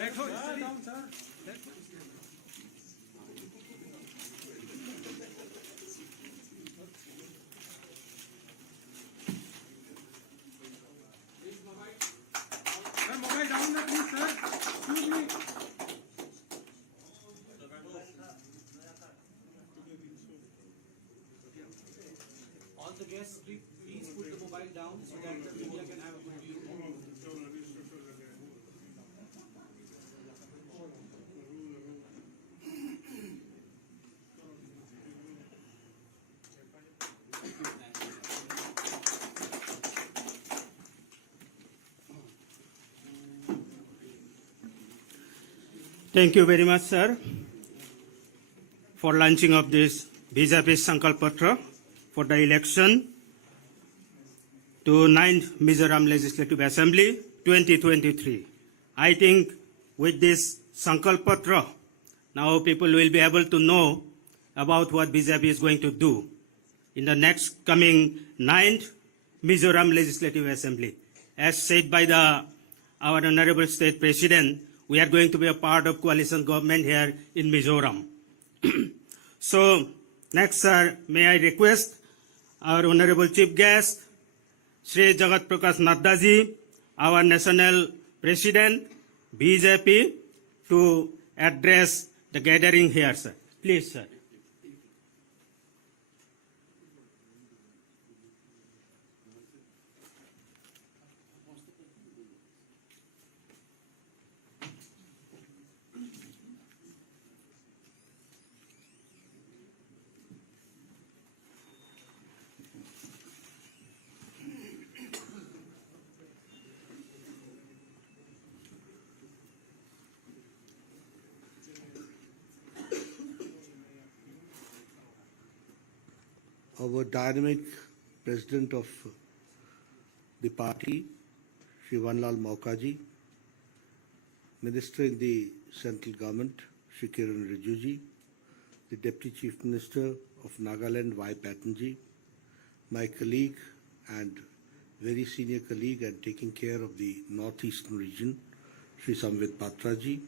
All the guests, please put the mobile down so that the media can have a good view. Thank you very much, sir, for launching of this BJP Sankalp Patra for the election to 9th Mizoram Legislative Assembly 2023. I think with this Sankalp Patra, now people will be able to know about what BJP is going to do in the next coming 9th Mizoram Legislative Assembly. As said by our Honorable State President, we are going to be a part of coalition government here in Mizoram. So, next, sir, may I request our Honorable Chief Guest, Shri Jagat Prakash Nadda ji, our National President, BJP, to address the gathering here, sir. Please, sir. Our dynamic president of the party, Shri Vanlal Maukaji, Minister in the central government, Shri Kiran Rijuji, the Deputy Chief Minister of Nagaland, Y. Patanji, my colleague and very senior colleague and taking care of the northeastern region, Shri Samvit Patraji,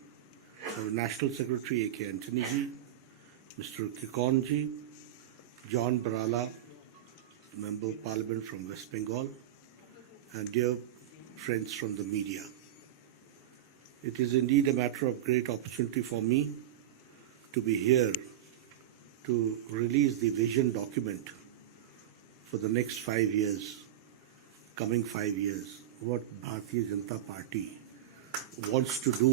our National Secretary, A.K. Antony ji, Mr. Kikonji, John Barala, Member of Parliament from West Bengal, and dear friends from the media. It is indeed a matter of great opportunity for me to be here to release the vision document for the next 5 years, coming 5 years, what Bhartiya Janta Party wants to do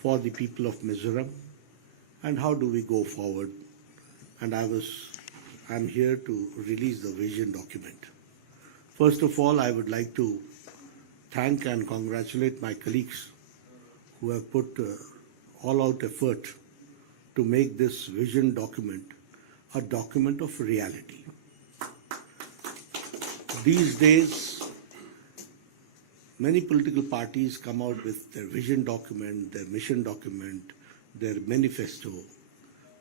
for the people of Mizoram, and how do we go forward. And I'm here to release the vision document. First of all, I would like to thank and congratulate my colleagues who have put all-out effort to make this vision document a document of reality. These days, many political parties come out with their vision document, their mission document, their manifesto,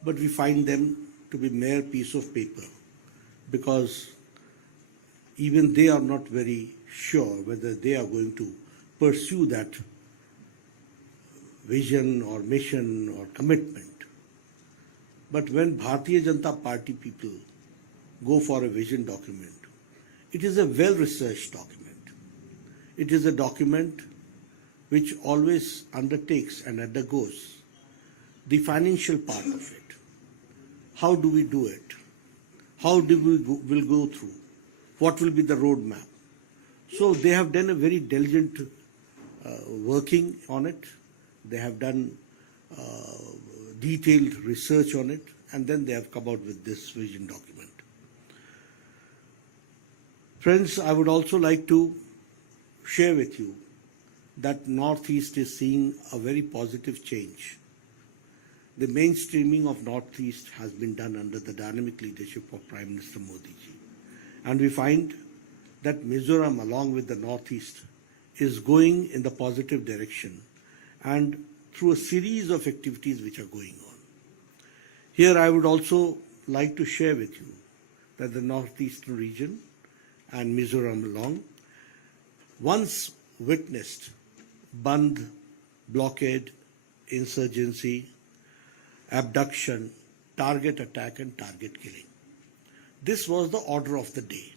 but we find them to be mere piece of paper because even they are not very sure whether they are going to pursue that vision or mission or commitment. But when Bhartiya Janata Party people go for a vision document, it is a well-researched document. It is a document which always undertakes and undergoes the financial part of it. How do we do it? How do we will go through? What will be the roadmap? So they have done a very diligent working on it. They have done detailed research on it, and then they have come out with this vision document. Friends, I would also like to share with you that Northeast is seeing a very positive change. The mainstreaming of Northeast has been done under the dynamic leadership of Prime Minister Modi ji. And we find that Mizoram, along with the Northeast, is going in the positive direction and through a series of activities which are going on. Here I would also like to share with you that the Northeastern region and Mizoram along, once witnessed Band, blockade, insurgency, abduction, target attack and target killing. This was the order of the day.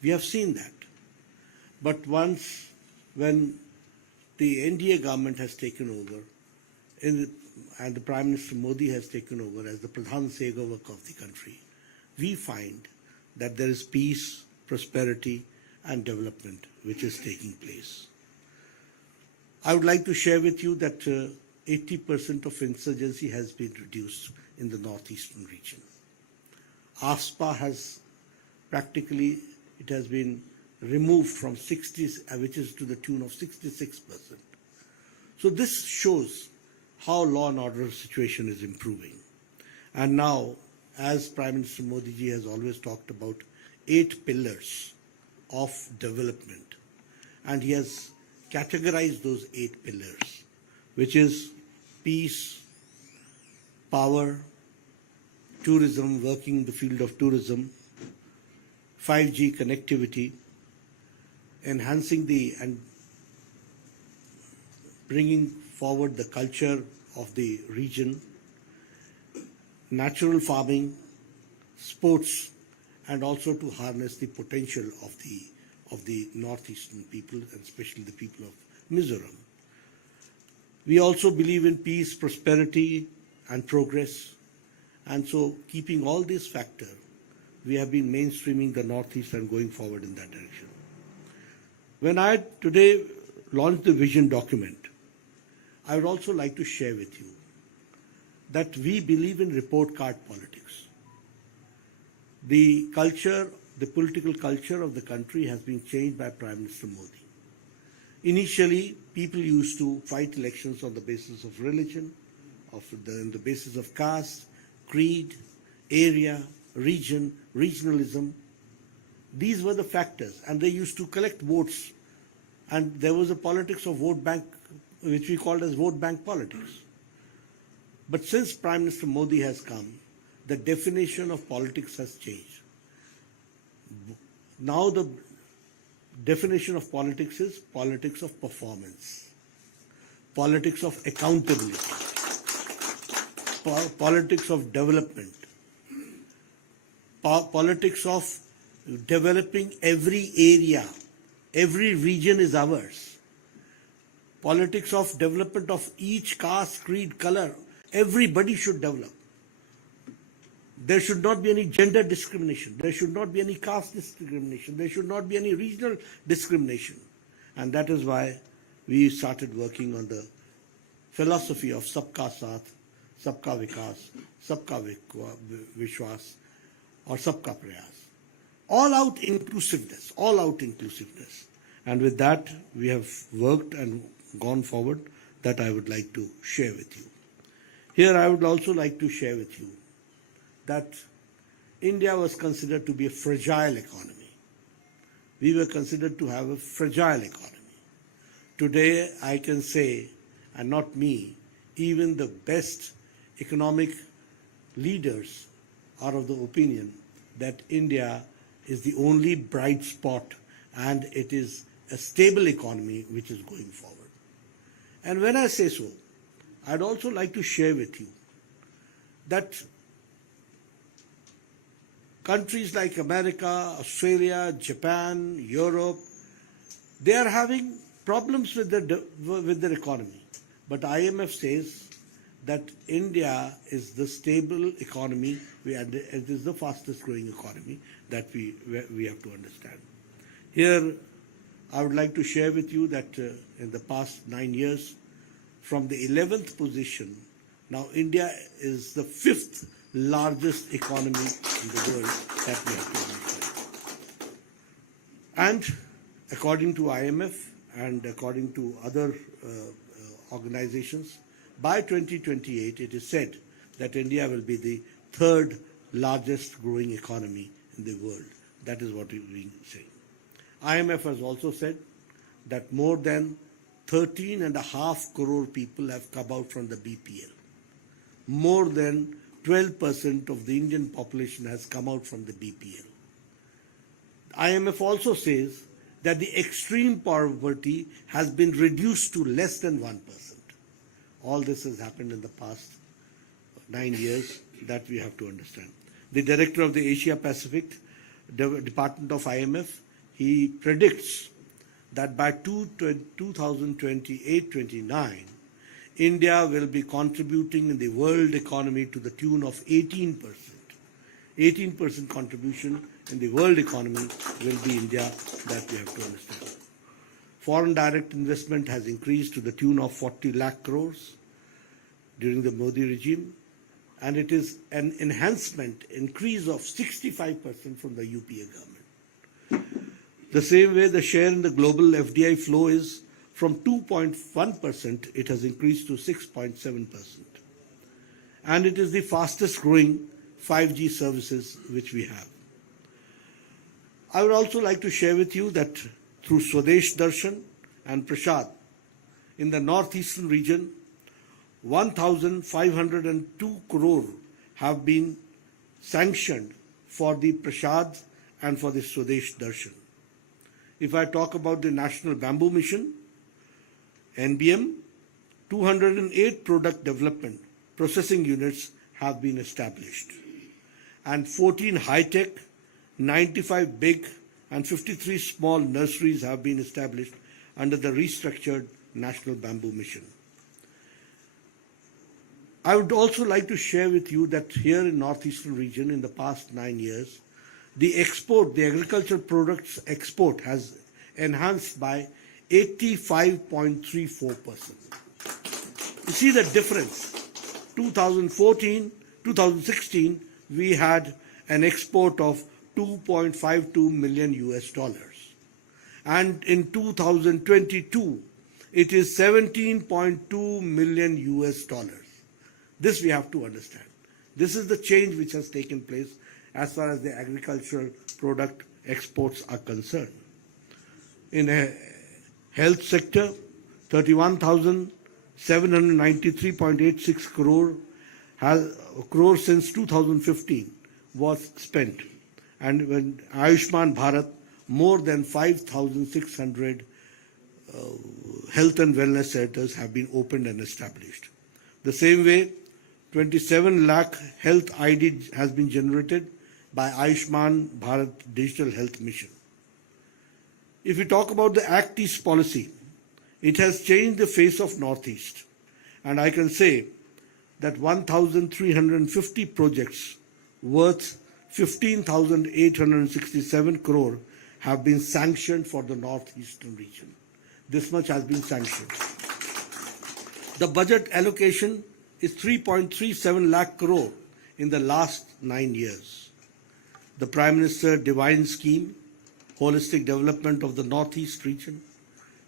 We have seen that. But once when the NDA government has taken over and the Prime Minister Modi has taken over as the Pradhan Sevak of the country, we find that there is peace, prosperity and development which is taking place. I would like to share with you that 80% of insurgency has been reduced in the northeastern region. ASPA has practically, it has been removed from 60, which is to the tune of 66%. So this shows how law and order situation is improving. And now, as Prime Minister Modi ji has always talked about 8 pillars of development, and he has categorized those 8 pillars, which is peace, power, tourism, working in the field of tourism, 5G connectivity, enhancing and bringing forward the culture of the region, natural farming, sports, and also to harness the potential of the northeastern people, and especially the people of Mizoram. We also believe in peace, prosperity, and progress. And so, keeping all these factors, we have been mainstreaming the Northeast and going forward in that direction. When I today launched the vision document, I would also like to share with you that we believe in report card politics. The culture, the political culture of the country has been changed by Prime Minister Modi. Initially, people used to fight elections on the basis of religion, on the basis of caste, creed, area, region, regionalism. These were the factors, and they used to collect votes. And there was a politics of vote bank, which we called as vote bank politics. But since Prime Minister Modi has come, the definition of politics has changed. Now the definition of politics is politics of performance, politics of accountability, politics of development, politics of developing every area, every region is ours, politics of development of each caste, creed, color, everybody should develop. There should not be any gender discrimination. There should not be any caste discrimination. There should not be any regional discrimination. And that is why we started working on the philosophy of Sabka Saath, Sabka Vikas, Sabka Vishwas, or Sabka Prayas. All out inclusiveness, all out inclusiveness. And with that, we have worked and gone forward. That I would like to share with you. Here I would also like to share with you that India was considered to be a fragile economy. We were considered to have a fragile economy. Today I can say, and not me, even the best economic leaders are of the opinion that India is the only bright spot and it is a stable economy which is going forward. And when I say so, I'd also like to share with you that countries like America, Australia, Japan, Europe, they are having problems with their economy. But IMF says that India is the stable economy, and it is the fastest growing economy that we have to understand. Here, I would like to share with you that in the past 9 years, from the 11th position, now India is the 5th largest economy in the world that we have to understand. And according to IMF and according to other organizations, by 2028 it is said that India will be the 3rd largest growing economy in the world. That is what we've been saying. IMF has also said that more than 13.5 crore people have come out from the BPL. More than 12% of the Indian population has come out from the BPL. IMF also says that the extreme poverty has been reduced to less than 1%. All this has happened in the past 9 years, that we have to understand. The director of the Asia Pacific Department of IMF, he predicts that by 2028-29, India will be contributing in the world economy to the tune of 18%. 18% contribution in the world economy will be India, that we have to understand. Foreign direct investment has increased to the tune of 40 lakh crores during the Modi regime, and it is an increase of 65% from the UPA government. The same way, the share in the global FDI flow is from 2.1%, it has increased to 6.7%. And it is the fastest growing 5G services which we have. I would also like to share with you that through Swadesh Darshan and Prasad, in the northeastern region, 1,502 crore have been sanctioned for the Prasad and for the Swadesh Darshan. If I talk about the National Bamboo Mission, NBM, 208 product development processing units have been established, and 14 high-tech, 95 big and 53 small nurseries have been established under the restructured National Bamboo Mission. I would also like to share with you that here in northeastern region, in the past 9 years, the agricultural products export has enhanced by 85.34%. You see the difference. 2016, we had an export of $2.52 million US. And in 2022, it is $17.2 million US. This we have to understand. This is the change which has taken place as far as the agricultural product exports are concerned. In a health sector, 31,793.86 crore since 2015 was spent. And when Ayushman Bharat, more than 5,600 health and wellness centers have been opened and established. The same way, 27 lakh health ID has been generated by Ayushman Bharat Digital Health Mission. If we talk about the Act East policy, it has changed the face of Northeast. And I can say that 1,350 projects worth 15,867 crore have been sanctioned for the northeastern region. This much has been sanctioned. The budget allocation is 3.37 lakh crore in the last 9 years. The Prime Minister Divine Scheme, Holistic Development of the Northeast region,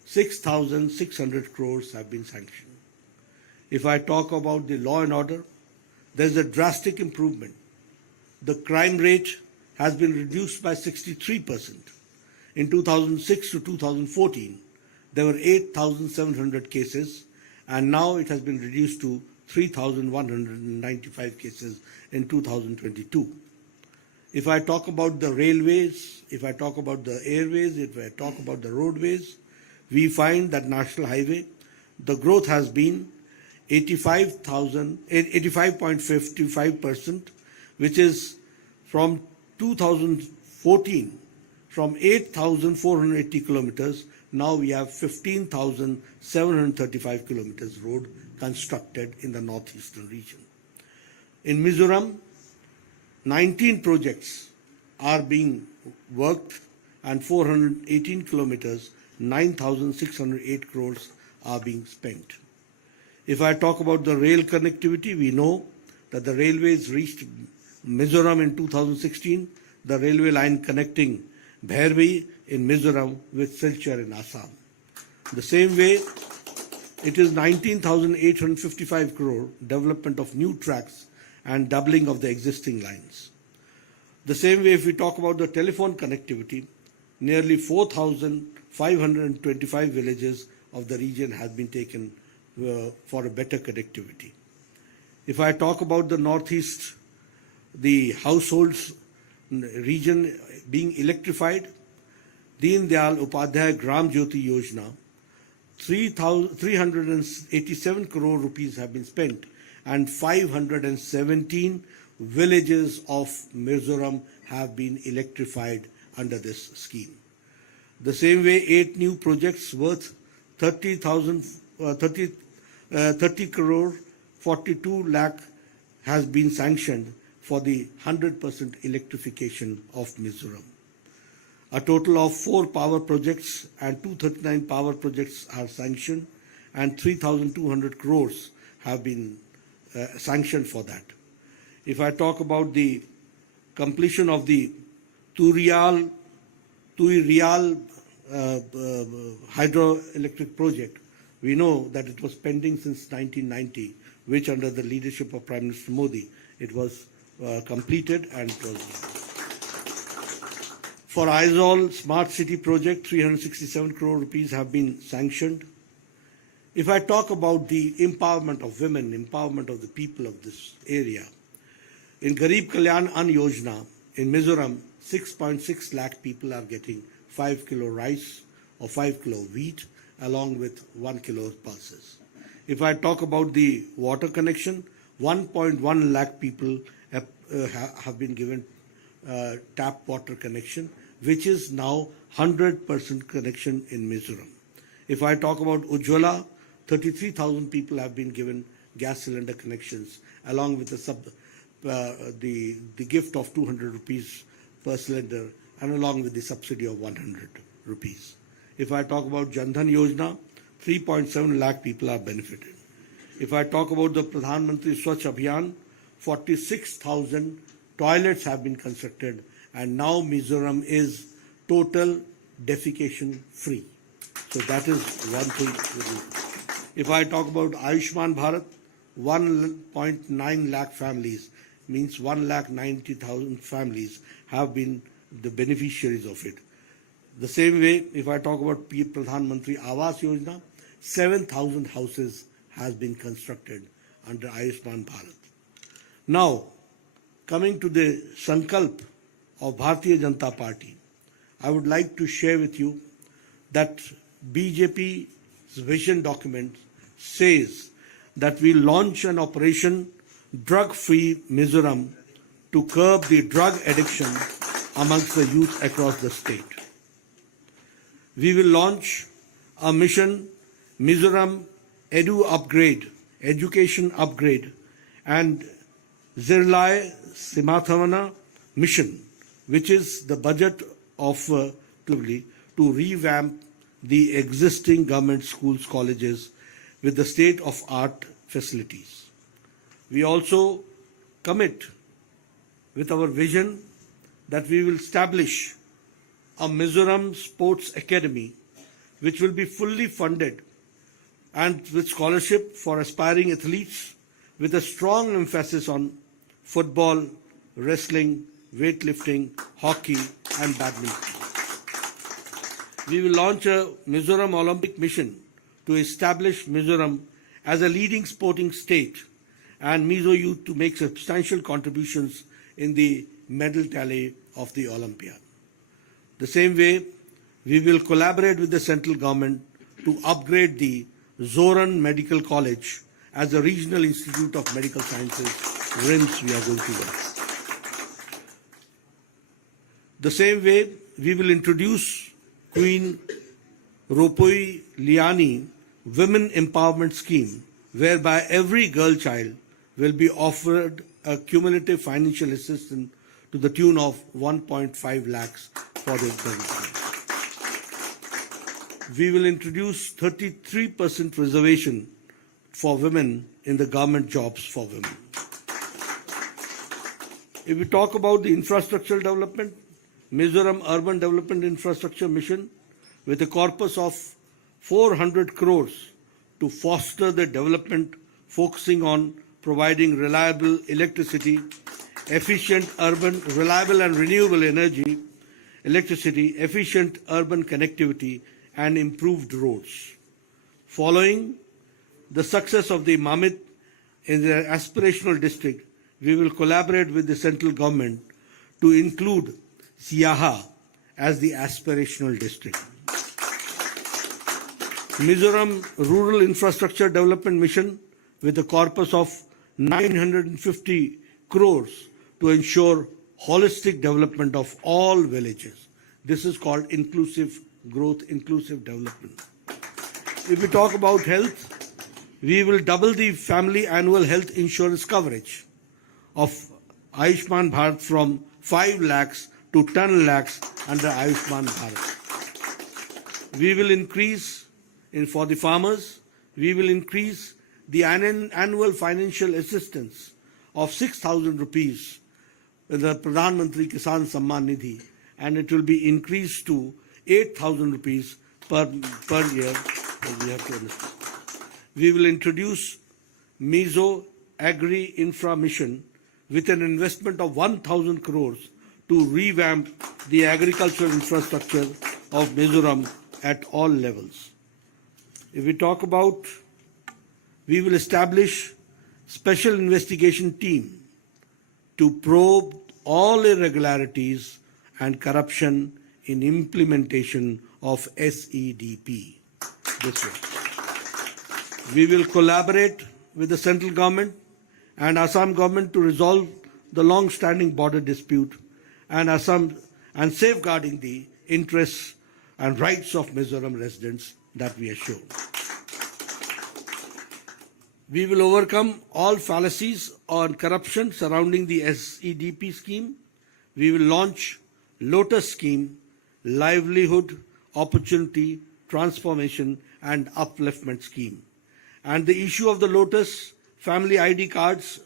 6,600 crores have been sanctioned. If I talk about the law and order, there is a drastic improvement. The crime rate has been reduced by 63%. In 2006 to 2014, there were 8,700 cases, and now it has been reduced to 3,195 cases in 2022. If I talk about the railways, if I talk about the airways, if I talk about the roadways, we find that National Highway, the growth has been 85.55%, which is from 2014, from 8,480 kilometers, now we have 15,735 kilometers road constructed in the northeastern region. In Mizoram, 19 projects are being worked and 418 kilometers, 9,608 crores are being spent. If I talk about the rail connectivity, we know that the railways reached Mizoram in 2016, the railway line connecting Bhartiya in Mizoram with Silchar in Assam. The same way, it is 19,855 crore development of new tracks and doubling of the existing lines. The same way, if we talk about the telephone connectivity, nearly 4,525 villages of the region have been taken for a better connectivity. If I talk about the northeast, the households region being electrified, Deen Dayal Upadhyay Gram Jyoti Yojana, 387 crore rupees have been spent, and 517 villages of Mizoram have been electrified under this scheme. The same way, 8 new projects worth 30 crore 42 lakh has been sanctioned for the 100% electrification of Mizoram. A total of 4 power projects and 239 power projects are sanctioned, and 3,200 crores have been sanctioned for that. If I talk about the completion of the Tui Real hydroelectric project, we know that it was pending since 1990, which under the leadership of Prime Minister Modi, it was completed and it was. For Aizawl Smart City project, 367 crore rupees have been sanctioned. If I talk about the empowerment of women, empowerment of the people of this area, in Garib Kalyan Ann Yojana, in Mizoram, 6.6 lakh people are getting 5 kilo rice or 5 kilo wheat along with 1 kilo pulses. If I talk about the water connection, 1.1 lakh people have been given tap water connection, which is now 100% connection in Mizoram. If I talk about Ujjwala, 33,000 people have been given gas cylinder connections along with the gift of 200 rupees per cylinder and along with the subsidy of 100 rupees. If I talk about Janta Yojana, 3.7 lakh people are benefited. If I talk about the Pradhan Mantri Swachh Abhiyan, 46,000 toilets have been constructed, and now Mizoram is total defecation free. So that is one thing. If I talk about Ayushman Bharat, 1.9 lakh families, means 1,90,000 families have been the beneficiaries of it. The same way, if I talk about Pradhan Mantri Awas Yojana, 7,000 houses has been constructed under Ayushman Bharat. Now, coming to the Sankalp of Bhartiya Janta Party, I would like to share with you that BJP's vision document says that we launch an operation Drug-Free Mizoram to curb the drug addiction amongst the youth across the state. We will launch a mission Mizoram Education Upgrade, and Zirlai Simathavana mission, which is the budget of to revamp the existing government schools, colleges with the state-of-art facilities. We also commit with our vision that we will establish a Mizoram Sports Academy, which will be fully funded and with scholarship for aspiring athletes, with a strong emphasis on football, wrestling, weightlifting, hockey, and badminton. We will launch a Mizoram Olympic mission to establish Mizoram as a leading sporting state and Mizo youth to make substantial contributions in the medal tally of the Olympiad. The same way, we will collaborate with the central government to upgrade the Zoran Medical College as a regional institute of medical sciences. RIMS we are going to work. The same way, we will introduce Queen Ropoi Liani Women Empowerment Scheme, whereby every girl child will be offered a cumulative financial assistance to the tune of 1.5 lakhs for their development. We will introduce 33% reservation for women in the government jobs for women. If we talk about the infrastructural development, Mizoram Urban Development Infrastructure Mission with a corpus of 400 crores to foster the development focusing on providing reliable electricity, efficient urban, reliable and renewable energy, electricity, efficient urban connectivity, and improved roads. Following the success of the Mamit in the aspirational district, we will collaborate with the central government to include Siaha as the aspirational district. Mizoram Rural Infrastructure Development Mission with a corpus of 950 crores to ensure holistic development of all villages. This is called inclusive growth, inclusive development. If we talk about health, we will double the family annual health insurance coverage of Ayushman Bharat from 5 lakhs to 10 lakhs under Ayushman Bharat. We will increase, for the farmers, we will increase the annual financial assistance of 6,000 rupees with the Pradhan Mantri Kisan Samman Nidhi, and it will be increased to 8,000 rupees per year. We have to understand. We will introduce Mizo Agri Infra Mission with an investment of 1,000 crores to revamp the agricultural infrastructure of Mizoram at all levels. If we talk about, we will establish special investigation team to probe all irregularities and corruption in implementation of SEDP. This way. We will collaborate with the central government and Assam government to resolve the long-standing border dispute and safeguarding the interests and rights of Mizoram residents that we have shown. We will overcome all fallacies on corruption surrounding the SEDP scheme. We will launch Lotus scheme, livelihood, opportunity, transformation and upliftment scheme. And the issue of the Lotus family ID cards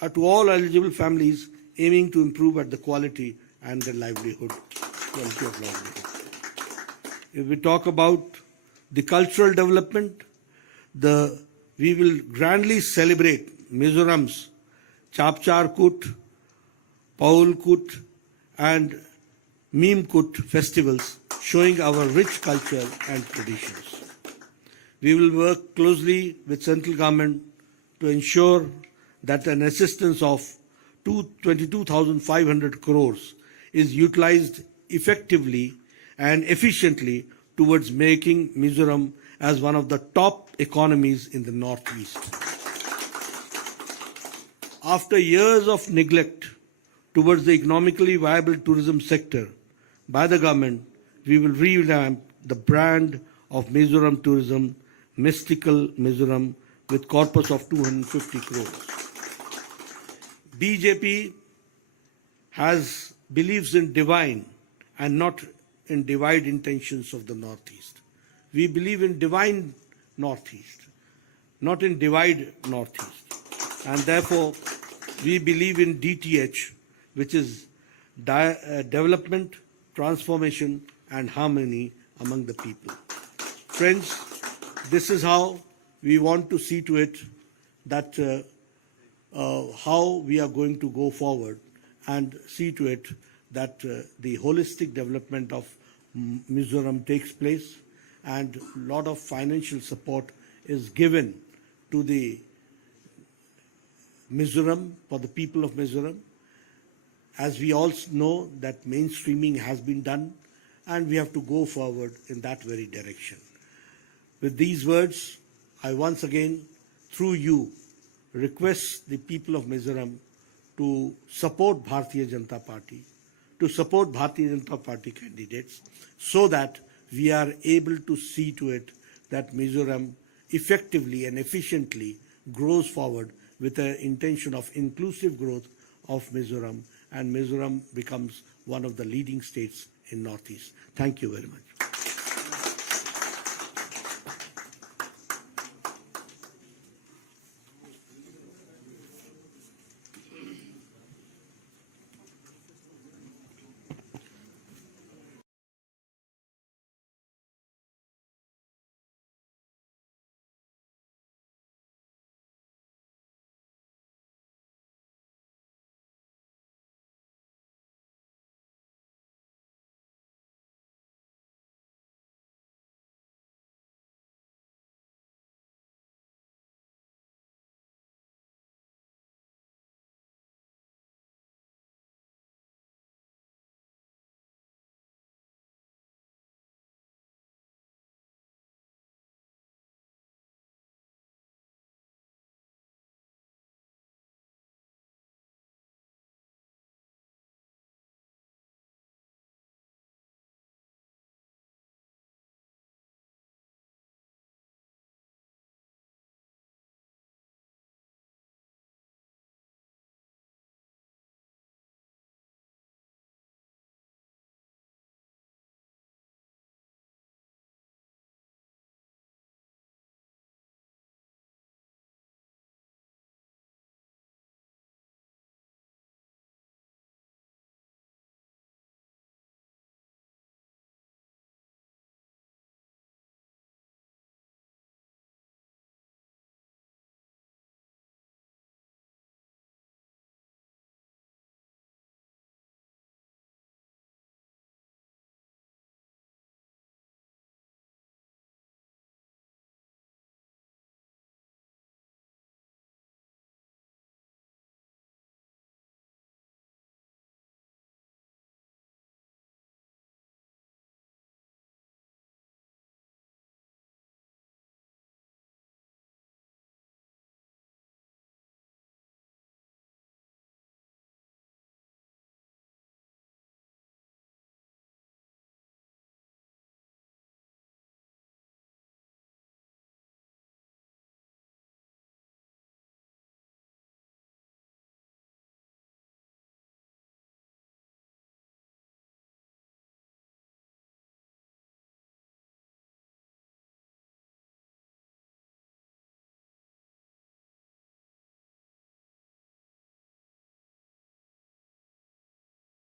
to all eligible families, aiming to improve at the quality and the quality of livelihood. If we talk about the cultural development, we will grandly celebrate Mizoram's Chapchar Kut, Paul Kut and Meme Kut festivals, showing our rich culture and traditions. We will work closely with central government to ensure that an assistance of 22,500 crores is utilized effectively and efficiently towards making Mizoram as one of the top economies in the Northeast. After years of neglect towards the economically viable tourism sector by the government, we will revamp the brand of Mizoram tourism, Mystical Mizoram, with corpus of 250 crores. BJP believes in divine and not in divide intentions of the Northeast. We believe in divine Northeast, not in divide Northeast. And therefore, we believe in DTH, which is development, transformation and harmony among the people. Friends, this is how we want to see to it that how we are going to go forward and see to it that the holistic development of Mizoram takes place and a lot of financial support is given to the Mizoram, for the people of Mizoram. As we all know that mainstreaming has been done and we have to go forward in that very direction. With these words, I once again, through you, request the people of Mizoram to support Bhartiya Janta Party, to support Bhartiya Janta Party candidates, so that we are able to see to it that Mizoram effectively and efficiently grows forward with the intention of inclusive growth of Mizoram, and Mizoram becomes one of the leading states in Northeast. Thank you very much.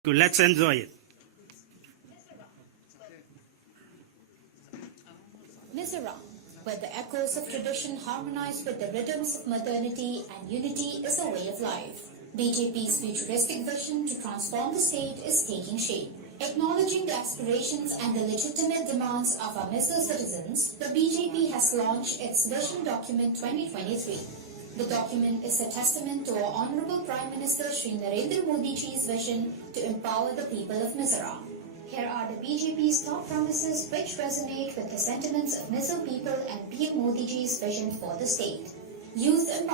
So let's enjoy it. Mizoram, where the echoes of tradition harmonize with the rhythms of modernity and unity is a way of life. BJP's futuristic vision to transform the state is taking shape. Acknowledging the aspirations and the legitimate demands of our Mizo citizens, the BJP has launched its Vision Document 2023. The document is a testament to our Honorable Prime Minister Shri Narendra Modi ji's vision to empower the people of Mizoram. Here are the BJP's top promises which resonate with the sentiments of Mizo people and PM Modi ji's vision for the state. Youth empowerment.